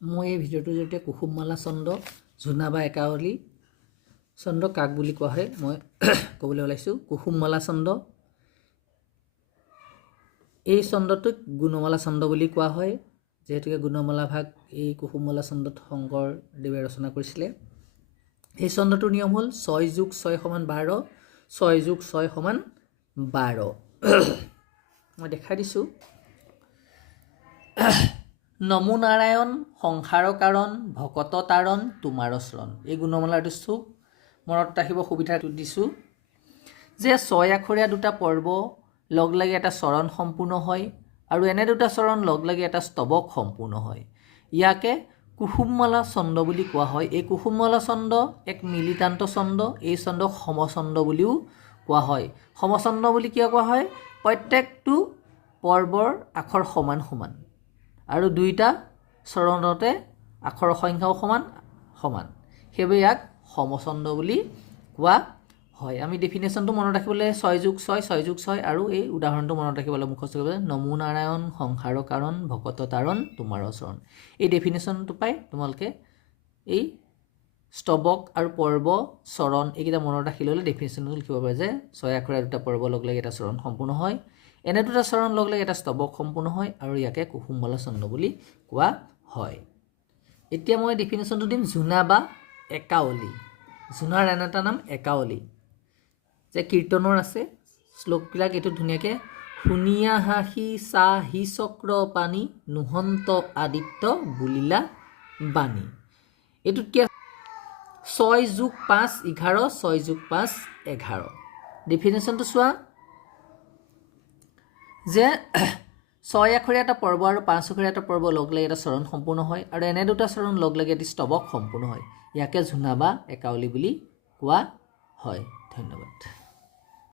মই এই ভিডিঅ'টোৰ জৰিয়তে কুসুমমালা চন্দ্ৰ জোনা বা একাৱলী চন্দ্ৰ কাক বুলি কোৱা হয় মই ক'বলৈ ওলাইছোঁ। কুসুমমালা চন্দ্ৰ এই চন্দ্ৰটোক গুণমালা চন্দ্ৰ বুলি কোৱা হয় যিহেতুকে গুণমালা ভাগ এই কুসুমমালা চন্দ্ৰত শংকৰদেৱে ৰচনা কৰিছিলে। এই চন্দ্ৰটোৰ নিয়ম হ'ল ছয় যোগ ছয় সমান বাৰ ছয় যোগ ছয় সমান বাৰ। মই দেখাই দিছোঁ। নমো নাৰায়ণ সংসাৰ কাৰণ ভকত তাৰণ তোমাৰ চৰণ এই গুণমালাটো চুক মনত ৰাখিব সুবিধাটো দিছোঁ। যে ছয় আখৰীয়া দুটা পৰ্ব লগ লাগি এটা চৰণ সম্পূৰ্ণ হয় আৰু এনে দুটা চৰণ লগ লাগি এটা স্তৱক সম্পূৰ্ণ হয়। ইয়াকে কুসুমমালা চন্দ্ৰ বুলি কোৱা হয়। এই কুসুমমালা চন্দ্ৰ এক মিলিতান্ত চন্দ্ৰ এই চন্দ্ৰক সমচন্দ্ৰ বুলিও কোৱা হয়। সমচন্দ্ৰ বুলি কিয় কোৱা হয়? প্ৰত্যেকটো পৰ্বৰ আখৰ সমান সমান। আৰু দুইটা চৰণতে আখৰৰ সংখ্যাও সমান সমান। সেইবাবে ইয়াক সমচন্দ্ৰ বুলি কোৱা হয়। আমি ডেফিনেশ্যনটো মনত ৰাখিবলৈ ছয় যোগ ছয় ছয় যোগ ছয় আৰু এই উদাহৰণটো মনত ৰাখিবলৈ মুখস্থ কৰিবলৈ নমো নাৰায়ণ কাৰণ, ভকত তাৰণ, তোমাৰ চৰণ। এই ডেফিনেশ্যনটো পাই তোমালোকে এই স্তৱক আৰু পৰ্ব চৰণ এইকেইটা মনত ৰাখি ল'লে ডেফিনেশ্যনটো লিখিব পাৰে যে ছয় আখৰীয়া দুটা পৰ্ব লগ লাগি এটা চৰণ সম্পূৰ্ণ হয়। এনে দুটা চৰণ লগ লাগি এটা স্তৱক সম্পূৰ্ণ হয় আৰু ইয়াকে কুসুমমালা চন্দ্ৰ বুলি কোৱা হয়। এতিয়া মই ডেফিনেশ্যনটো দিম জোনা বা একাৱলী। জোনাৰ এনে এটা নাম একাৱলী। যে কীৰ্তনৰ আছে শ্লোকবিলাক এইটো ধুনীয়াকৈ শুনিয়া হাঁহি চাহি চক্ৰ পানী নুহন্ত আদিত্য বুলিলা বাণী। এইটোত কি আছে ছয় যোগ পাঁচ এঘাৰ ছয় যোগ পাঁচ এঘাৰ। ডেফিনেশ্যনটো চোৱা। যে ছয় আখৰীয়া এটা পৰ্ব আৰু পাঁচ আখৰীয়া এটা পৰ্ব লগ লাগি এটা চৰণ সম্পূৰ্ণ হয় আৰু এনে দুটা চৰণ লগ লাগি এটি স্তৱক সম্পূৰ্ণ হয়। ইয়াকে জোনা বা একাৱলী বুলি কোৱা হয়। ধন্যবাদ।